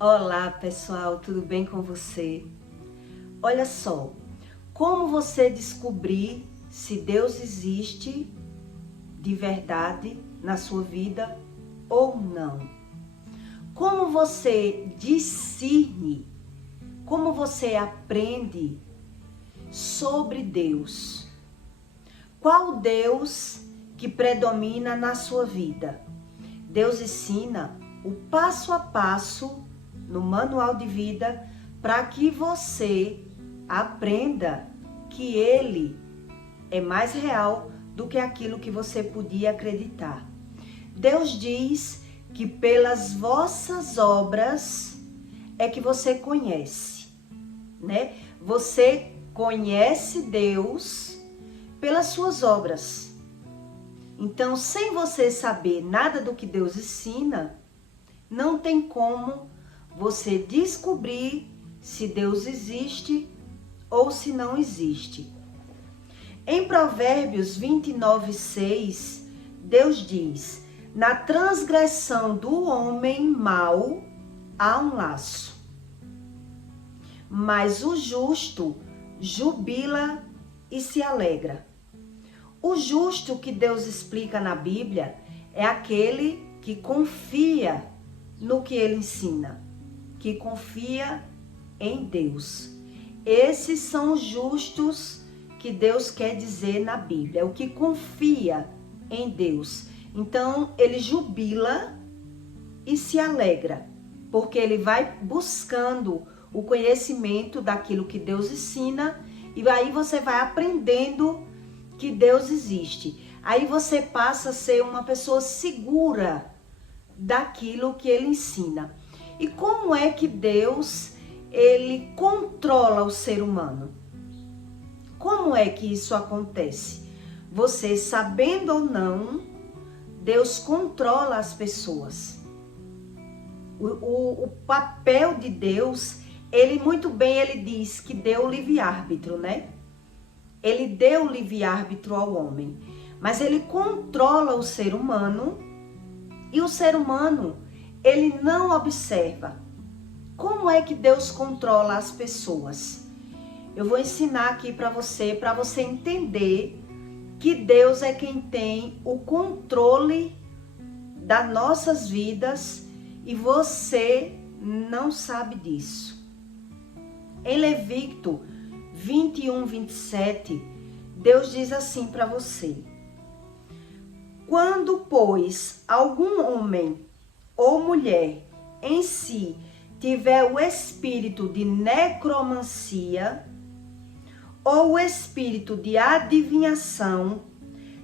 Olá pessoal, tudo bem com você? Olha só, como você descobrir se Deus existe de verdade na sua vida ou não? Como você discerne, como você aprende sobre Deus? Qual Deus que predomina na sua vida? Deus ensina o passo a passo no manual de vida para que você aprenda que Ele é mais real do que aquilo que você podia acreditar. Deus diz que pelas vossas obras é que você conhece, né? Você conhece Deus pelas suas obras. Então, sem você saber nada do que Deus ensina, não tem como você descobrir se Deus existe ou se não existe. Em Provérbios 29:6, Deus diz: na transgressão do homem mau há um laço, mas o justo jubila e se alegra. O justo que Deus explica na Bíblia é aquele que confia no que ele ensina, que confia em Deus. Esses são os justos que Deus quer dizer na Bíblia, o que confia em Deus. Então, ele jubila e se alegra, porque ele vai buscando o conhecimento daquilo que Deus ensina, e aí você vai aprendendo que Deus existe. Aí você passa a ser uma pessoa segura daquilo que ele ensina. E como é que Deus, ele controla o ser humano? Como é que isso acontece? Você, sabendo ou não, Deus controla as pessoas. O papel de Deus, ele muito bem, ele diz que deu o livre-arbítrio, né? Ele deu o livre-arbítrio ao homem, mas ele controla o ser humano, e o ser humano, ele não observa. Como é que Deus controla as pessoas? Eu vou ensinar aqui para você entender que Deus é quem tem o controle das nossas vidas e você não sabe disso. Em Levítico 21:27, Deus diz assim para você: quando, pois, algum homem ou mulher em si tiver o espírito de necromancia ou o espírito de adivinhação,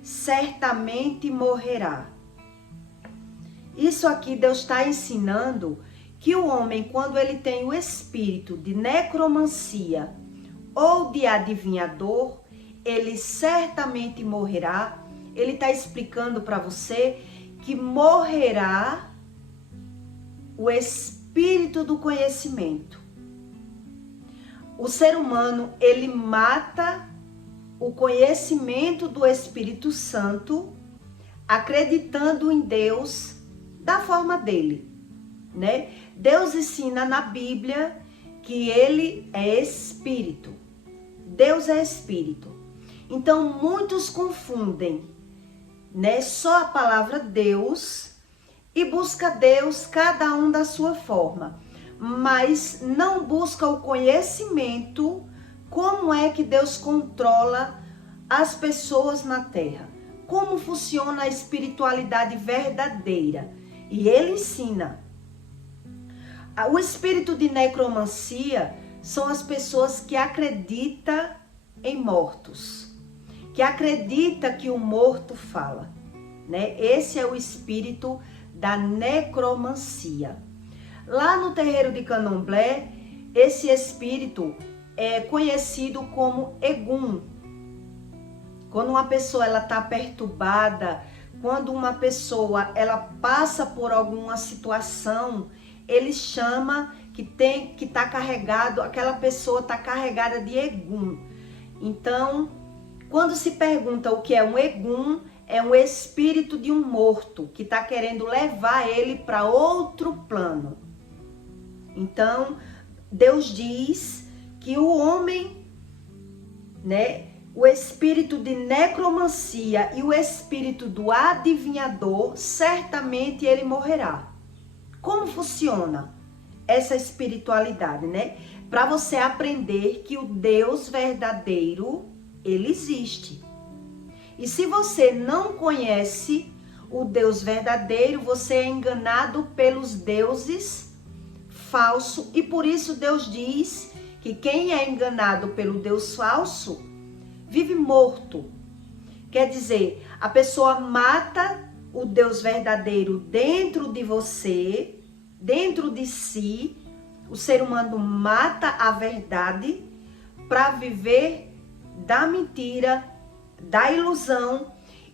certamente morrerá. Isso aqui Deus está ensinando que o homem, quando ele tem o espírito de necromancia ou de adivinhador, ele certamente morrerá. Ele está explicando para você que morrerá o espírito do conhecimento. O ser humano, ele mata o conhecimento do Espírito Santo, acreditando em Deus da forma dele, né? Deus ensina na Bíblia que ele é espírito. Deus é espírito. Então, muitos confundem, né, só a palavra Deus e busca Deus cada um da sua forma, mas não busca o conhecimento, como é que Deus controla as pessoas na terra, como funciona a espiritualidade verdadeira. E ele ensina. O espírito de necromancia são as pessoas que acreditam em mortos, que acredita que o morto fala, né? Esse é o espírito da necromancia. Lá no terreiro de Candomblé, esse espírito é conhecido como Egum. Quando uma pessoa ela está perturbada, quando uma pessoa ela passa por alguma situação, ele chama que está carregado, aquela pessoa está carregada de Egum. Então, quando se pergunta o que é um Egum, é um espírito de um morto que está querendo levar ele para outro plano. Então, Deus diz que o homem, né, o espírito de necromancia e o espírito do adivinhador, certamente ele morrerá. Como funciona essa espiritualidade, né? Para você aprender que o Deus verdadeiro, ele existe. E se você não conhece o Deus verdadeiro, você é enganado pelos deuses falsos. E por isso Deus diz que quem é enganado pelo Deus falso vive morto. Quer dizer, a pessoa mata o Deus verdadeiro dentro de você, dentro de si. O ser humano mata a verdade para viver da mentira, da ilusão,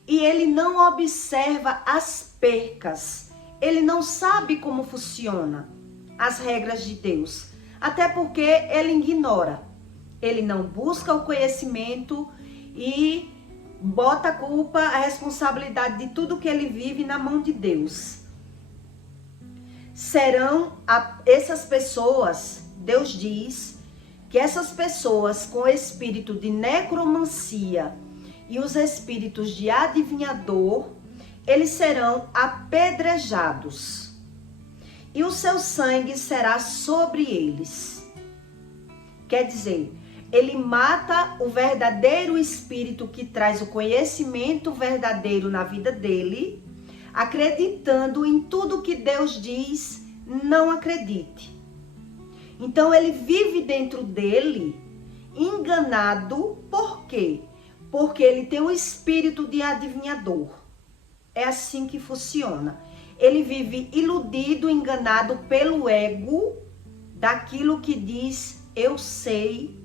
e ele não observa as percas. Ele não sabe como funciona as regras de Deus, até porque ele ignora. Ele não busca o conhecimento e bota a culpa, a responsabilidade de tudo que ele vive na mão de Deus. Serão essas pessoas, Deus diz que essas pessoas com o espírito de necromancia e os espíritos de adivinhador, eles serão apedrejados e o seu sangue será sobre eles. Quer dizer, ele mata o verdadeiro espírito que traz o conhecimento verdadeiro na vida dele, acreditando em tudo que Deus diz, não acredite. Então ele vive dentro dele enganado. Por quê? Porque ele tem um espírito de adivinhador. É assim que funciona. Ele vive iludido, enganado pelo ego daquilo que diz eu sei,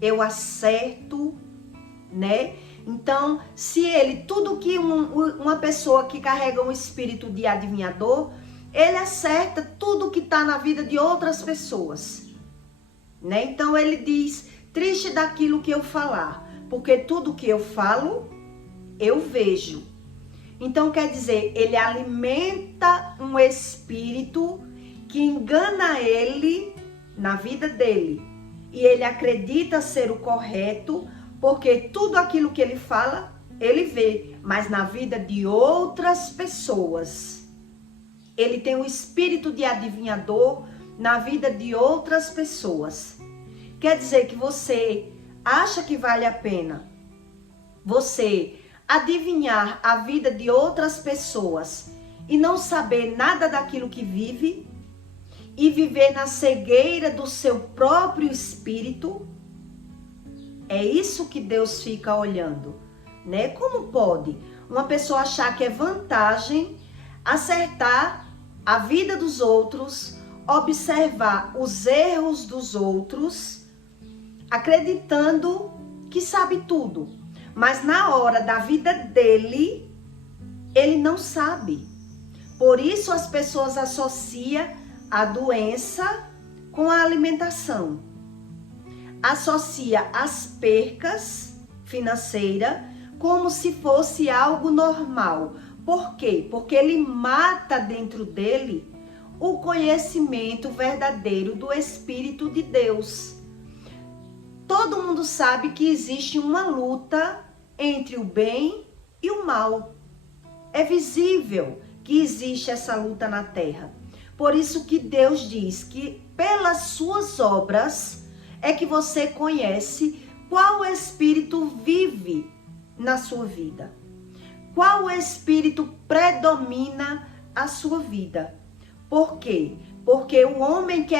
eu acerto, né? Então, se ele, tudo que uma pessoa que carrega um espírito de adivinhador, ele acerta tudo que está na vida de outras pessoas, né? Então, ele diz, triste daquilo que eu falar, porque tudo que eu falo, eu vejo. Então, quer dizer, ele alimenta um espírito que engana ele na vida dele. E ele acredita ser o correto, porque tudo aquilo que ele fala, ele vê. Mas na vida de outras pessoas, ele tem um espírito de adivinhador na vida de outras pessoas. Quer dizer que você acha que vale a pena você adivinhar a vida de outras pessoas e não saber nada daquilo que vive e viver na cegueira do seu próprio espírito? É isso que Deus fica olhando, né? Como pode uma pessoa achar que é vantagem acertar a vida dos outros, observar os erros dos outros, acreditando que sabe tudo, mas na hora da vida dele, ele não sabe. Por isso as pessoas associam a doença com a alimentação. Associa as percas financeiras como se fosse algo normal. Por quê? Porque ele mata dentro dele o conhecimento verdadeiro do Espírito de Deus. Todo mundo sabe que existe uma luta entre o bem e o mal. É visível que existe essa luta na terra. Por isso que Deus diz que pelas suas obras é que você conhece qual espírito vive na sua vida. Qual espírito predomina a sua vida. Por quê? Porque o homem que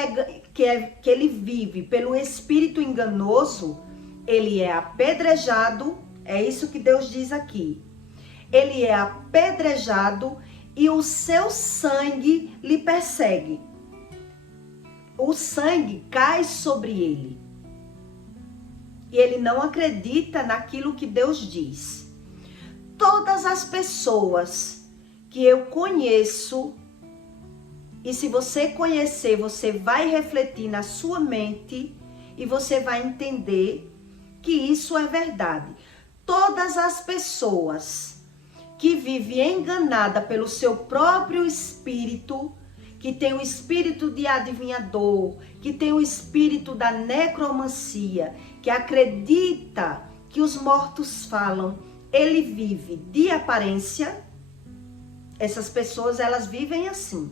ele vive pelo espírito enganoso, ele é apedrejado, é isso que Deus diz aqui. Ele é apedrejado e o seu sangue lhe persegue. O sangue cai sobre ele. E ele não acredita naquilo que Deus diz. Todas as pessoas que eu conheço, e se você conhecer, você vai refletir na sua mente e você vai entender que isso é verdade. Todas as pessoas que vivem enganada pelo seu próprio espírito, que tem o espírito de adivinhador, que tem o espírito da necromancia, que acredita que os mortos falam, ele vive de aparência. Essas pessoas, elas vivem assim.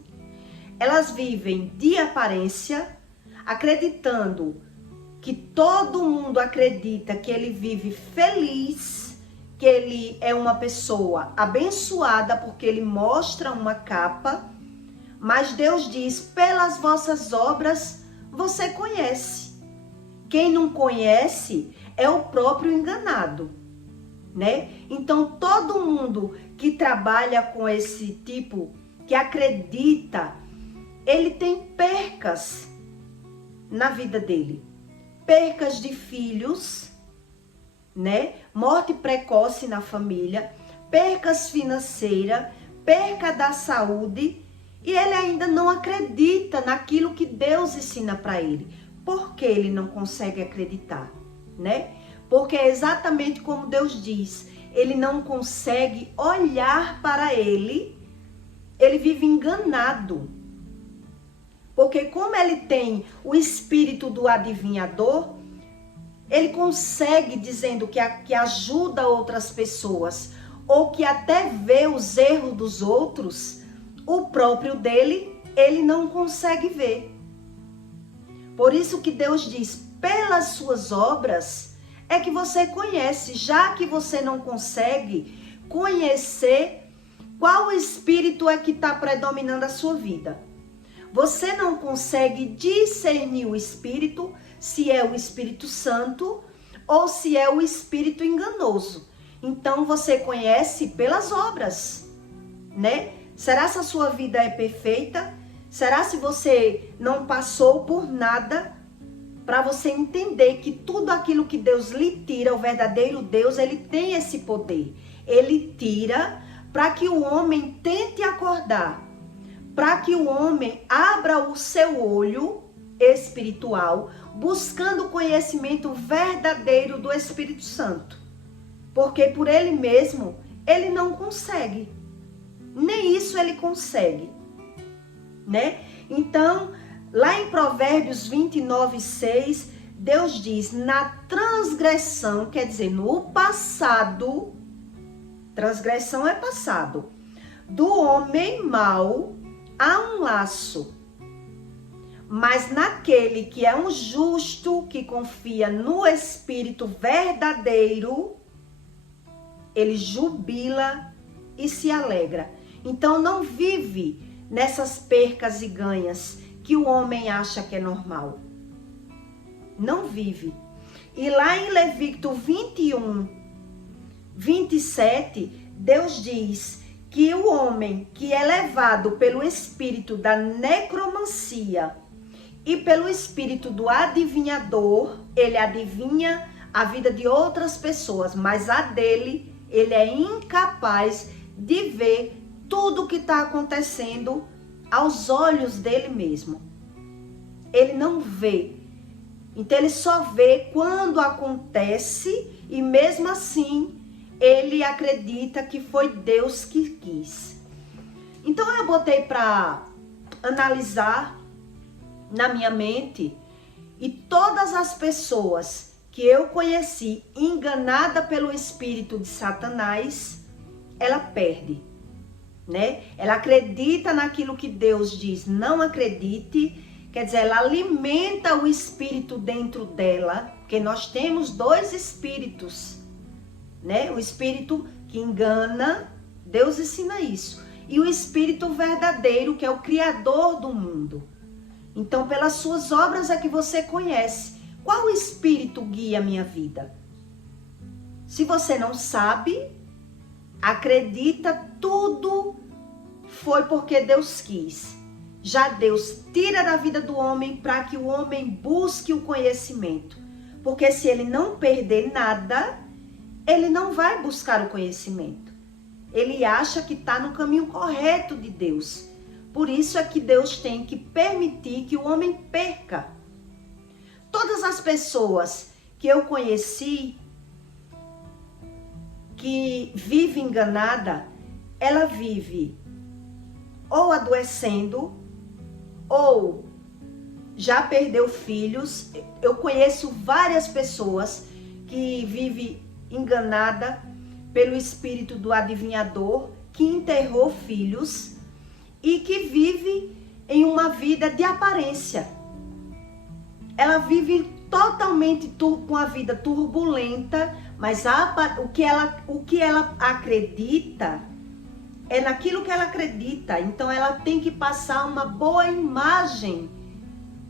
Elas vivem de aparência, acreditando que todo mundo acredita que ele vive feliz, que ele é uma pessoa abençoada porque ele mostra uma capa, mas Deus diz, pelas vossas obras você conhece. Quem não conhece é o próprio enganado, né? Então todo mundo que trabalha com esse tipo, que acredita, ele tem percas na vida dele. Percas de filhos, né? Morte precoce na família, percas financeiras, perca da saúde, e ele ainda não acredita naquilo que Deus ensina para ele. Por que ele não consegue acreditar, né? Porque é exatamente como Deus diz, ele não consegue olhar para ele vive enganado. Porque como ele tem o espírito do adivinhador, ele consegue, dizendo que ajuda outras pessoas, ou que até vê os erros dos outros, o próprio dele, ele não consegue ver. Por isso que Deus diz, pelas suas obras é que você conhece, já que você não consegue conhecer qual espírito é que está predominando a sua vida. Você não consegue discernir o espírito, se é o Espírito Santo ou se é o espírito enganoso. Então você conhece pelas obras, né? Será se a sua vida é perfeita? Será se você não passou por nada para você entender que tudo aquilo que Deus lhe tira, o verdadeiro Deus, ele tem esse poder. Ele tira para que o homem tente acordar, para que o homem abra o seu olho espiritual, buscando o conhecimento verdadeiro do Espírito Santo. Porque por ele mesmo, ele não consegue. Nem isso ele consegue, né? Então, lá em Provérbios 29:6, Deus diz, na transgressão, quer dizer, no passado, transgressão é passado, do homem mau há um laço, mas naquele que é um justo, que confia no Espírito verdadeiro, ele jubila e se alegra. Então não vive nessas percas e ganhas que o homem acha que é normal. Não vive. E lá em Levítico 21:27, Deus diz que o homem que é levado pelo espírito da necromancia e pelo espírito do adivinhador, ele adivinha a vida de outras pessoas, mas a dele, ele é incapaz de ver tudo o que está acontecendo aos olhos dele mesmo. Ele não vê. Então ele só vê quando acontece e mesmo assim ele acredita que foi Deus que quis. Então eu botei para analisar na minha mente, e todas as pessoas que eu conheci enganada pelo espírito de Satanás, ela perde, né? Ela acredita naquilo que Deus diz, não acredite. Quer dizer, ela alimenta o espírito dentro dela, porque nós temos dois espíritos, né? O espírito que engana, Deus ensina isso, e o espírito verdadeiro, que é o criador do mundo. Então, pelas suas obras é que você conhece qual espírito guia a minha vida. Se você não sabe, acredita, tudo foi porque Deus quis. Já Deus tira da vida do homem para que o homem busque o conhecimento. Porque se ele não perder nada, ele não vai buscar o conhecimento. Ele acha que está no caminho correto de Deus. Por isso é que Deus tem que permitir que o homem perca. Todas as pessoas que eu conheci, que vive enganada, ela vive ou adoecendo, ou já perdeu filhos. Eu conheço várias pessoas que vivem enganada pelo espírito do adivinhador, que enterrou filhos e que vive em uma vida de aparência. Ela vive totalmente com a vida turbulenta, mas o que ela acredita é naquilo que ela acredita. Então ela tem que passar uma boa imagem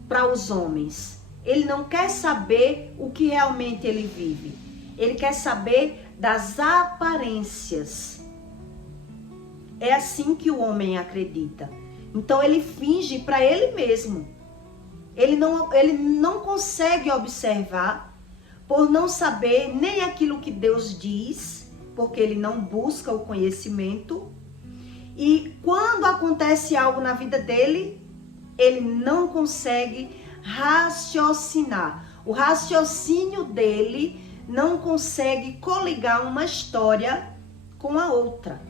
para os homens. Ele não quer saber o que realmente ele vive. Ele quer saber das aparências. É assim que o homem acredita. Então ele finge para ele mesmo. Ele não consegue observar, por não saber nem aquilo que Deus diz, porque ele não busca o conhecimento. E quando acontece algo na vida dele, ele não consegue raciocinar. O raciocínio dele não consegue coligar uma história com a outra.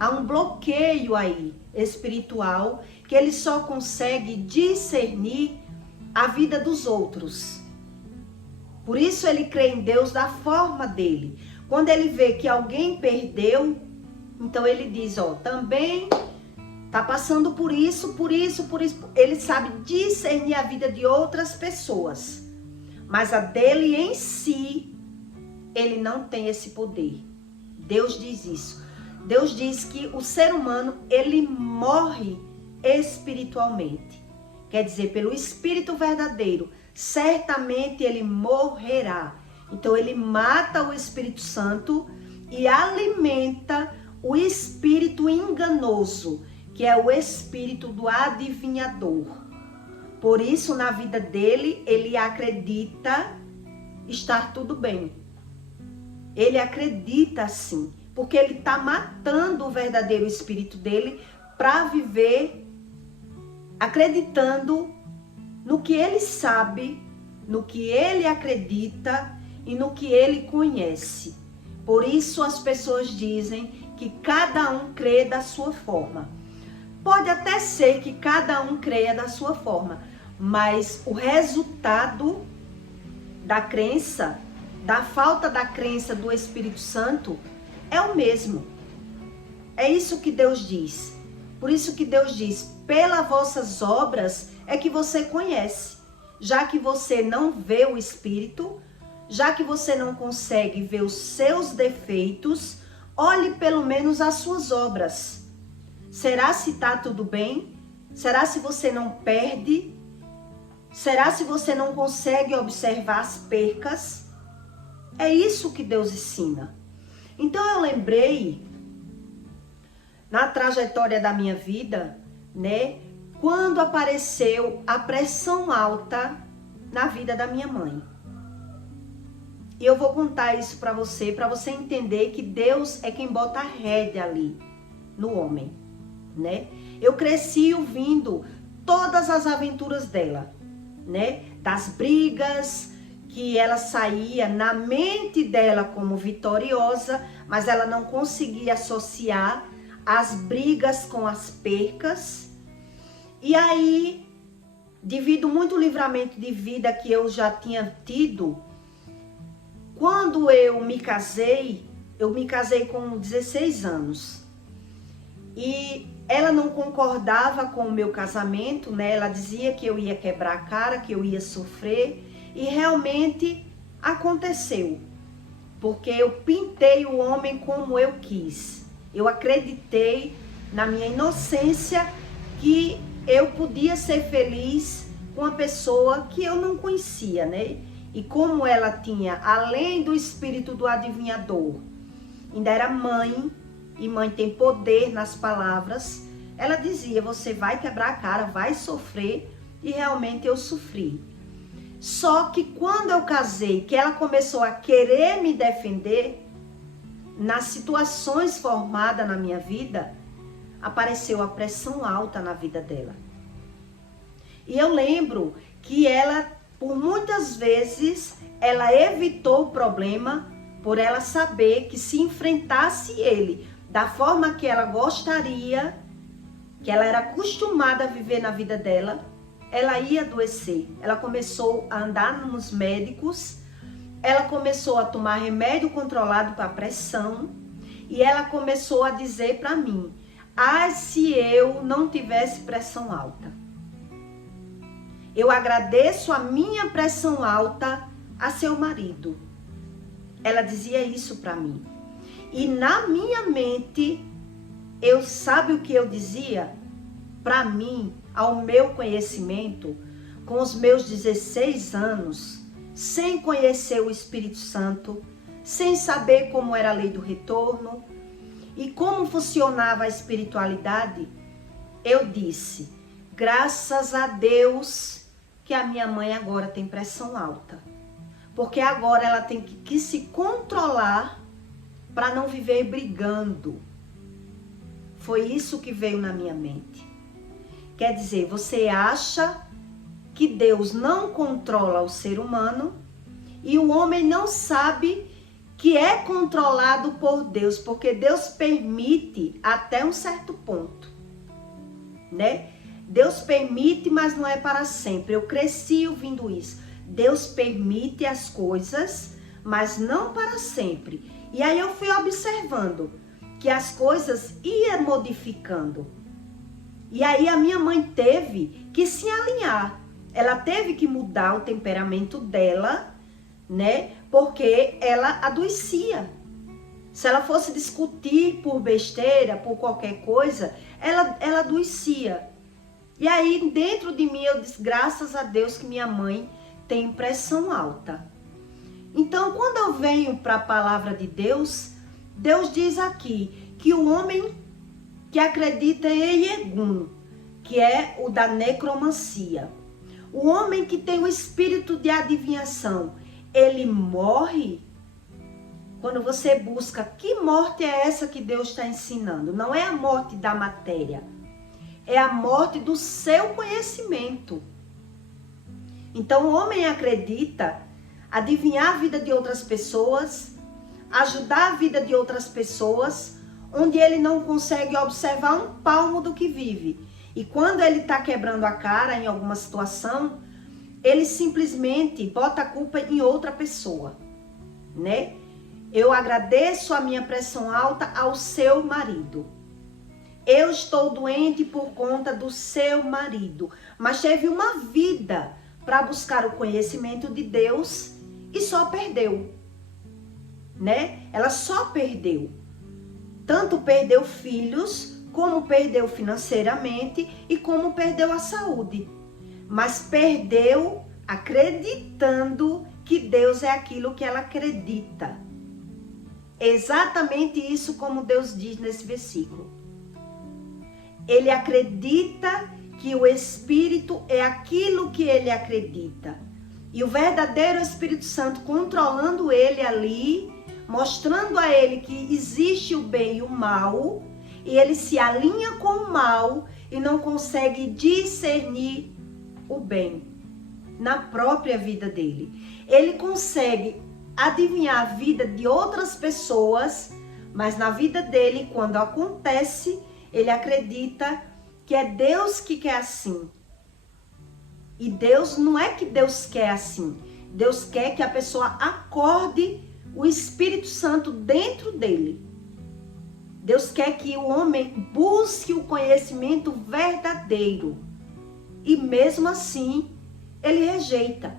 Há um bloqueio aí espiritual que ele só consegue discernir a vida dos outros. Por isso ele crê em Deus da forma dele. Quando ele vê que alguém perdeu, então ele diz, também tá passando por isso. Ele sabe discernir a vida de outras pessoas. Mas a dele em si, ele não tem esse poder. Deus diz isso. Deus diz que o ser humano, ele morre espiritualmente. Quer dizer, pelo Espírito verdadeiro, certamente ele morrerá. Então ele mata o Espírito Santo e alimenta o espírito enganoso, que é o espírito do adivinhador. Por isso, na vida dele, ele acredita estar tudo bem. Ele acredita assim, porque ele está matando o verdadeiro espírito dele para viver acreditando no que ele sabe, no que ele acredita e no que ele conhece. Por isso as pessoas dizem que cada um crê da sua forma. Pode até ser que cada um creia da sua forma, mas o resultado da crença, da falta da crença do Espírito Santo, é o mesmo. É isso que Deus diz. Por isso que Deus diz, pelas vossas obras é que você conhece. Já que você não vê o Espírito, já que você não consegue ver os seus defeitos, olhe pelo menos as suas obras. Será se está tudo bem? Será se você não perde? Será se você não consegue observar as percas? É isso que Deus ensina. Então eu lembrei, na trajetória da minha vida, quando apareceu a pressão alta na vida da minha mãe. E eu vou contar isso para você entender que Deus é quem bota a rédea ali no homem, Eu cresci ouvindo todas as aventuras dela, Das brigas que ela saía na mente dela como vitoriosa, mas ela não conseguia associar as brigas com as percas. E aí, devido muito livramento de vida que eu já tinha tido, quando eu me casei com 16 anos. E ela não concordava com o meu casamento, Ela dizia que eu ia quebrar a cara, que eu ia sofrer. E realmente aconteceu. Porque eu pintei o homem como eu quis. Eu acreditei na minha inocência que eu podia ser feliz com uma pessoa que eu não conhecia, E como ela tinha, além do espírito do adivinhador, ainda era mãe, e mãe tem poder nas palavras, ela dizia, você vai quebrar a cara, vai sofrer, e realmente eu sofri. Só que quando eu casei, que ela começou a querer me defender, nas situações formadas na minha vida, apareceu a pressão alta na vida dela. E eu lembro que ela, por muitas vezes, ela evitou o problema por ela saber que se enfrentasse ele da forma que ela gostaria, que ela era acostumada a viver na vida dela, ela ia adoecer. Ela começou a andar nos médicos, ela começou a tomar remédio controlado para pressão e ela começou a dizer para mim: "Ah, se eu não tivesse pressão alta. Eu agradeço a minha pressão alta a seu marido." Ela dizia isso para mim. E na minha mente, sabe o que eu dizia? Para mim, ao meu conhecimento, com os meus 16 anos, sem conhecer o Espírito Santo, sem saber como era a lei do retorno e como funcionava a espiritualidade, eu disse: graças a Deus que a minha mãe agora tem pressão alta. Porque agora ela tem que se controlar para não viver brigando. Foi isso que veio na minha mente. Quer dizer, você acha que Deus não controla o ser humano e o homem não sabe que é controlado por Deus, porque Deus permite até um certo ponto, né? Deus permite, mas não é para sempre. Eu cresci ouvindo isso. Deus permite as coisas, mas não para sempre. E aí eu fui observando que as coisas iam modificando. E aí a minha mãe teve que se alinhar. Ela teve que mudar o temperamento dela, né? Porque ela adoecia. Se ela fosse discutir por besteira, por qualquer coisa, ela adoecia. E aí dentro de mim eu disse: graças a Deus que minha mãe tem pressão alta. Então, quando eu venho para a palavra de Deus, Deus diz aqui que o homem que acredita em Egum, que é o da necromancia, o homem que tem o espírito de adivinhação, ele morre. Quando você busca, que morte é essa que Deus está ensinando? Não é a morte da matéria, é a morte do seu conhecimento. Então o homem acredita adivinhar a vida de outras pessoas, ajudar a vida de outras pessoas, onde ele não consegue observar um palmo do que vive. E quando ele está quebrando a cara em alguma situação, ele simplesmente bota a culpa em outra pessoa, né? Eu agradeço a minha pressão alta ao seu marido. Eu estou doente por conta do seu marido, mas teve uma vida para buscar o conhecimento de Deus e só perdeu, né? Ela só perdeu. Tanto perdeu filhos, como perdeu financeiramente e como perdeu a saúde. Mas perdeu acreditando que Deus é aquilo que ela acredita. Exatamente isso como Deus diz nesse versículo. Ele acredita que o Espírito é aquilo que ele acredita. E o verdadeiro Espírito Santo controlando ele ali, mostrando a ele que existe o bem e o mal, e ele se alinha com o mal e não consegue discernir o bem na própria vida dele. Ele consegue adivinhar a vida de outras pessoas, mas na vida dele, quando acontece, ele acredita que é Deus que quer assim. E Deus, não é que Deus quer assim. Deus quer que a pessoa acorde o Espírito Santo dentro dele. Deus quer que o homem busque o conhecimento verdadeiro. E mesmo assim, ele rejeita.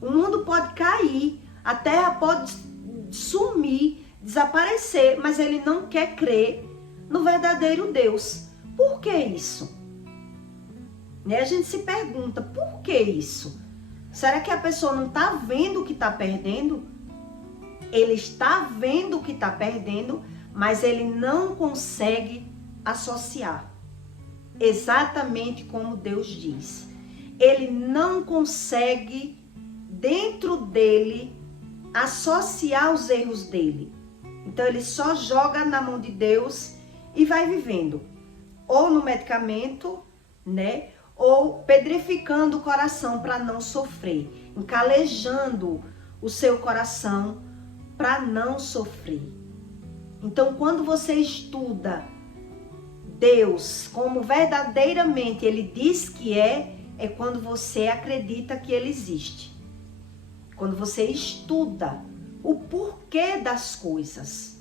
O mundo pode cair, a terra pode sumir, desaparecer, mas ele não quer crer no verdadeiro Deus. Por que isso? Né? A gente se pergunta, por que isso? Será que a pessoa não está vendo o que está perdendo? Ele está vendo o que está perdendo, mas ele não consegue associar. Exatamente como Deus diz. Ele não consegue, dentro dele, associar os erros dele. Então ele só joga na mão de Deus e vai vivendo. Ou no medicamento, né? Ou pedrificando o coração para não sofrer. Encalejando o seu coração para não sofrer. Então, quando você estuda Deus como verdadeiramente Ele diz que é quando você acredita que Ele existe. Quando você estuda o porquê das coisas.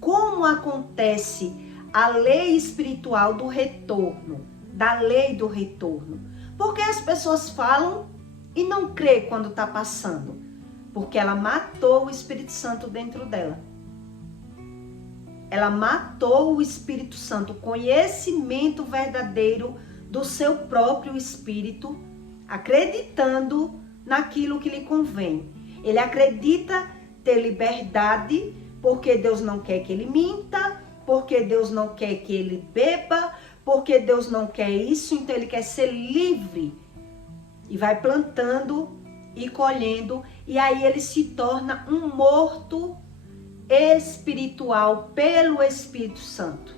Como acontece a lei espiritual do retorno, da lei do retorno. Porque as pessoas falam e não crê quando está passando. Porque ela matou o Espírito Santo dentro dela. Ela matou o Espírito Santo, o conhecimento verdadeiro do seu próprio espírito, acreditando naquilo que lhe convém. Ele acredita ter liberdade, porque Deus não quer que ele minta, porque Deus não quer que ele beba, porque Deus não quer isso, então ele quer ser livre. E vai plantando e colhendo, e aí ele se torna um morto espiritual pelo Espírito Santo.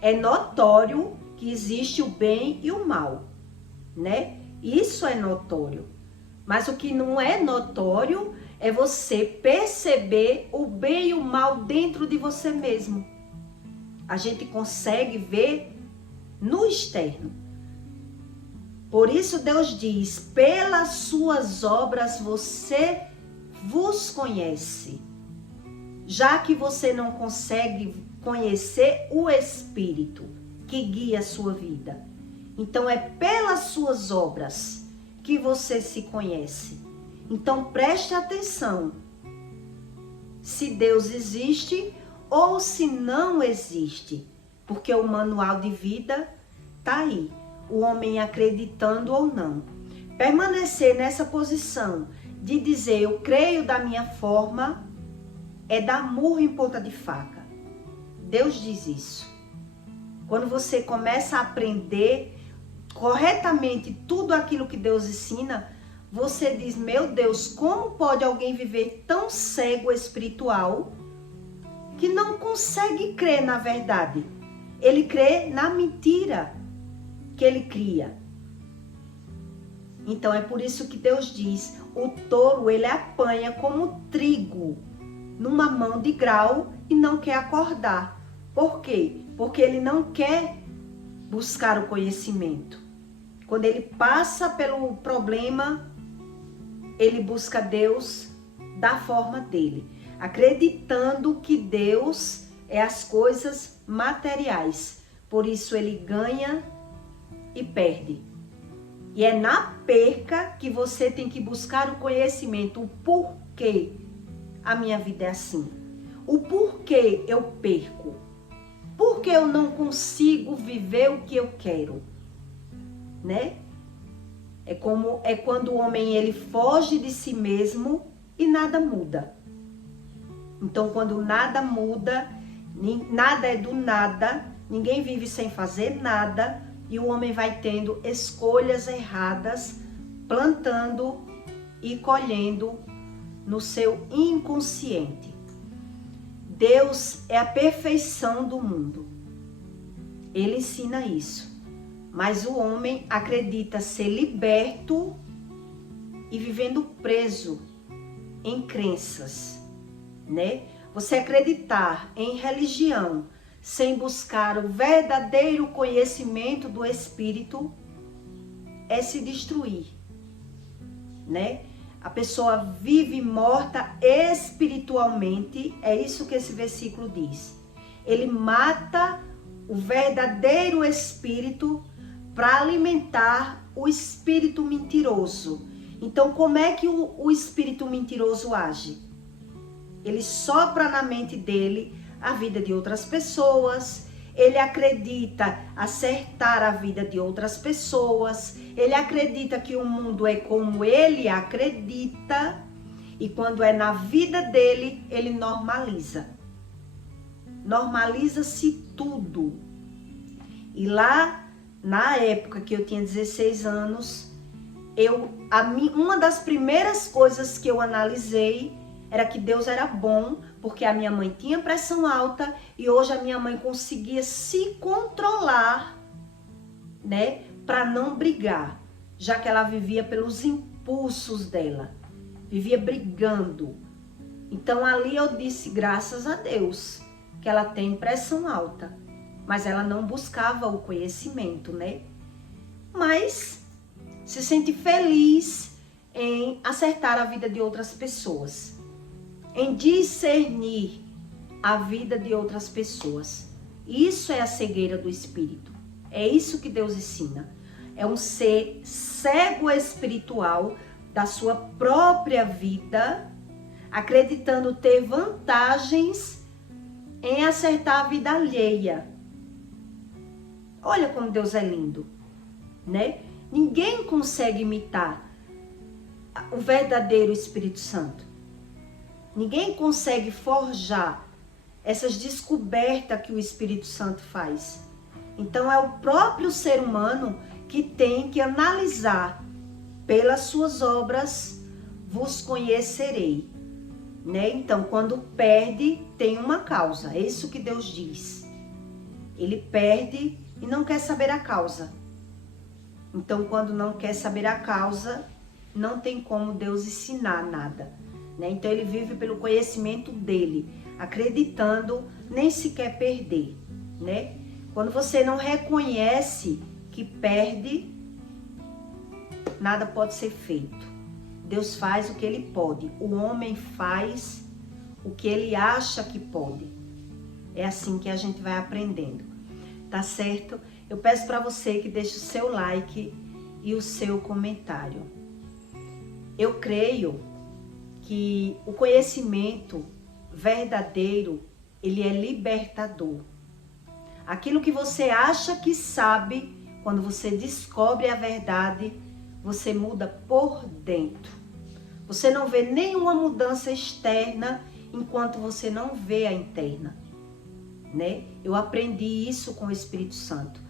É notório que existe o bem e o mal, né? Isso é notório. Mas o que não é notório é você perceber o bem e o mal dentro de você mesmo. A gente consegue ver no externo. Por isso Deus diz, pelas suas obras você vos conhece. Já que você não consegue conhecer o Espírito que guia a sua vida. Então é pelas suas obras que você se conhece. Então preste atenção se Deus existe ou se não existe. Porque o manual de vida está aí. O homem acreditando ou não. Permanecer nessa posição de dizer eu creio da minha forma é dar murro em ponta de faca. Deus diz isso. Quando você começa a aprender corretamente tudo aquilo que Deus ensina, você diz, meu Deus, como pode alguém viver tão cego espiritual que não consegue crer na verdade? Ele crê na mentira que ele cria. Então é por isso que Deus diz, o touro ele apanha como trigo numa mão de grau e não quer acordar. Por quê? Porque ele não quer buscar o conhecimento. Quando ele passa pelo problema, ele busca Deus da forma dele, acreditando que Deus é as coisas materiais. Por isso ele ganha e perde. E é na perca que você tem que buscar o conhecimento, o porquê a minha vida é assim. O porquê eu perco. Por que eu não consigo viver o que eu quero? Né? É quando o homem ele foge de si mesmo e nada muda. Então, quando nada muda, nada é do nada, ninguém vive sem fazer nada, e o homem vai tendo escolhas erradas, plantando e colhendo no seu inconsciente. Deus é a perfeição do mundo. Ele ensina isso. Mas o homem acredita ser liberto e vivendo preso em crenças, né? Você acreditar em religião sem buscar o verdadeiro conhecimento do Espírito é se destruir, né? A pessoa vive morta espiritualmente, é isso que esse versículo diz. Ele mata o verdadeiro espírito para alimentar o espírito mentiroso. Então, como é que o espírito mentiroso age? Ele sopra na mente dele a vida de outras pessoas, ele acredita acertar a vida de outras pessoas, ele acredita que o mundo é como ele acredita, e quando é na vida dele, ele normaliza. Normaliza-se tudo. E lá, na época que eu tinha 16 anos, uma das primeiras coisas que eu analisei era que Deus era bom, porque a minha mãe tinha pressão alta e hoje a minha mãe conseguia se controlar, né, para não brigar, já que ela vivia pelos impulsos dela, vivia brigando. Então ali eu disse, graças a Deus, que ela tem pressão alta, mas ela não buscava o conhecimento, né? Mas se sente feliz em acertar a vida de outras pessoas, em discernir a vida de outras pessoas. Isso é a cegueira do espírito. É isso que Deus ensina. É um ser cego espiritual da sua própria vida, acreditando ter vantagens em acertar a vida alheia. Olha como Deus é lindo, né? Ninguém consegue imitar o verdadeiro Espírito Santo. Ninguém consegue forjar essas descobertas que o Espírito Santo faz. Então é o próprio ser humano que tem que analisar: pelas suas obras vos conhecerei, né? Então, quando perde, tem uma causa. É isso que Deus diz. Ele perde e não quer saber a causa. Então, quando não quer saber a causa, não tem como Deus ensinar nada, né? Então, ele vive pelo conhecimento dele, acreditando nem sequer perder, né? Quando você não reconhece que perde, nada pode ser feito. Deus faz o que ele pode. O homem faz o que ele acha que pode. É assim que a gente vai aprendendo. Tá certo? Eu peço para você que deixe o seu like e o seu comentário. Eu creio que o conhecimento verdadeiro, ele é libertador. Aquilo que você acha que sabe, quando você descobre a verdade, você muda por dentro. Você não vê nenhuma mudança externa enquanto você não vê a interna, né? Eu aprendi isso com o Espírito Santo.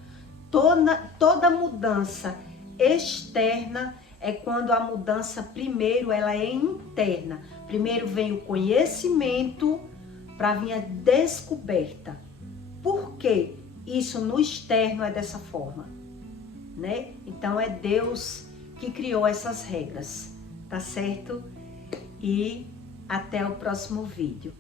Toda mudança externa é quando a mudança primeiro ela é interna. Primeiro vem o conhecimento para vir a descoberta. Por que isso no externo é dessa forma, né? Então é Deus que criou essas regras, tá certo? E até o próximo vídeo.